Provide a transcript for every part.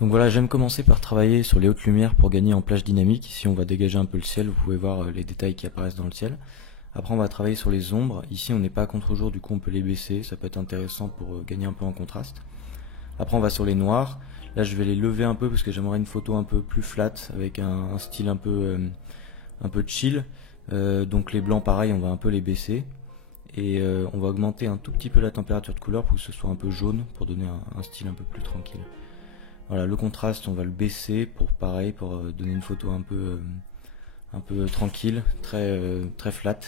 Donc voilà, j'aime commencer par travailler sur les hautes lumières pour gagner en plage dynamique. Ici on va dégager un peu le ciel, vous pouvez voir les détails qui apparaissent dans le ciel. Après on va travailler sur les ombres. Ici on n'est pas à contre-jour, du coup on peut les baisser, ça peut être intéressant pour gagner un peu en contraste. Après on va sur les noirs. Là je vais les lever un peu parce que j'aimerais une photo un peu plus flat avec un style un peu chill. Donc les blancs pareil, on va un peu les baisser. Et on va augmenter un tout petit peu la température de couleur pour que ce soit un peu jaune, pour donner un style un peu plus tranquille. Voilà, le contraste, on va le baisser pour pareil, pour donner une photo un peu tranquille, très flat.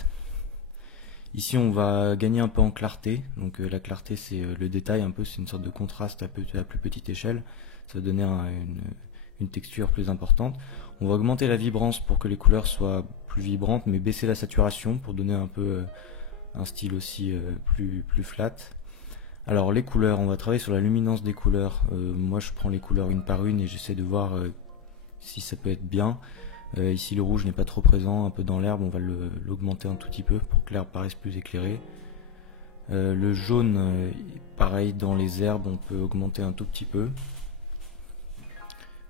Ici, on va gagner un peu en clarté. Donc la clarté, c'est le détail un peu, c'est une sorte de contraste à plus petite échelle. Ça va donner une texture plus importante. On va augmenter la vibrance pour que les couleurs soient plus vibrantes, mais baisser la saturation pour donner un peu un style aussi plus flat. Alors les couleurs, on va travailler sur la luminance des couleurs. Moi je prends les couleurs une par une et j'essaie de voir si ça peut être bien. Ici le rouge n'est pas trop présent, un peu dans l'herbe, on va l'augmenter un tout petit peu pour que l'herbe paraisse plus éclairée. Le jaune, pareil dans les herbes, on peut augmenter un tout petit peu.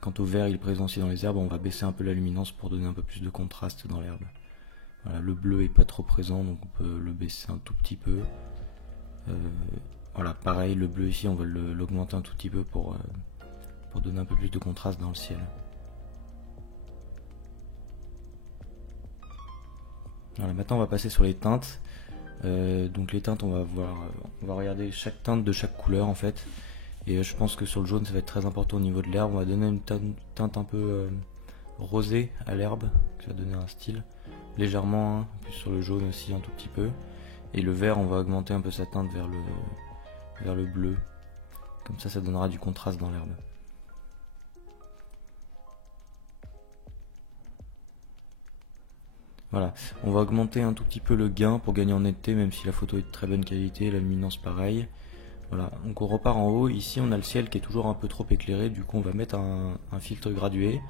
Quant au vert, il est présent aussi dans les herbes, on va baisser un peu la luminance pour donner un peu plus de contraste dans l'herbe. Voilà, le bleu est pas trop présent, donc on peut le baisser un tout petit peu. Voilà, pareil, le bleu ici, on va l'augmenter un tout petit peu pour donner un peu plus de contraste dans le ciel. Voilà, maintenant on va passer sur les teintes. Donc les teintes, on va regarder chaque teinte de chaque couleur en fait. Et je pense que sur le jaune, ça va être très important au niveau de l'herbe. On va donner une teinte un peu rosée à l'herbe, qui va donner un style légèrement, hein, puis sur le jaune aussi un tout petit peu. Et le vert, on va augmenter un peu sa teinte vers le bleu. Comme ça donnera du contraste dans l'herbe. Voilà, on va augmenter un tout petit peu le gain pour gagner en netteté, même si la photo est de très bonne qualité, la luminance pareil. Voilà, donc on repart en haut. Ici on a le ciel qui est toujours un peu trop éclairé, du coup on va mettre un filtre gradué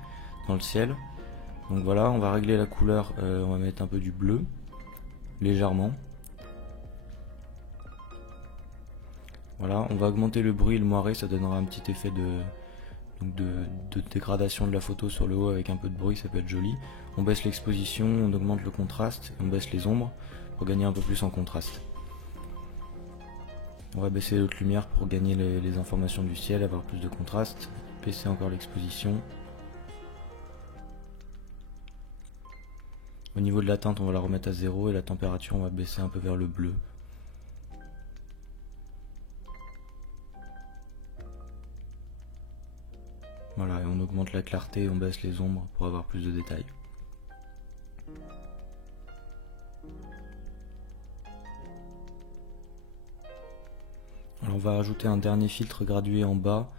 dans le ciel. Donc voilà, on va régler la couleur, on va mettre un peu du bleu, légèrement. Voilà, on va augmenter le bruit et le moiré, ça donnera un petit effet de dégradation de la photo sur le haut avec un peu de bruit, ça peut être joli. On baisse l'exposition, on augmente le contraste, on baisse les ombres pour gagner un peu plus en contraste. On va baisser les hautes lumières pour gagner les informations du ciel, avoir plus de contraste, baisser encore l'exposition. Au niveau de la teinte, on va la remettre à 0 et la température, on va baisser un peu vers le bleu. Voilà, et on augmente la clarté et on baisse les ombres pour avoir plus de détails. Alors on va rajouter un dernier filtre gradué en bas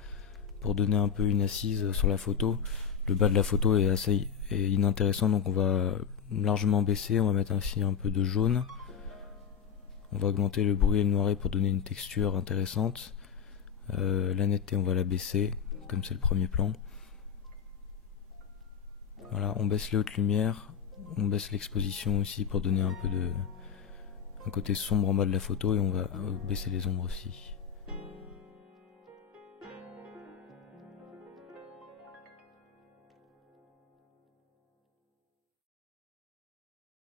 pour donner un peu une assise sur la photo. Le bas de la photo est assez inintéressant, donc on va largement baisser, on va mettre ainsi un peu de jaune. On va augmenter le bruit et le noiré pour donner une texture intéressante. La netteté, on va la baisser, comme c'est le premier plan. Voilà, on baisse les hautes lumières, on baisse l'exposition aussi pour donner un peu un côté sombre en bas de la photo et on va baisser les ombres aussi.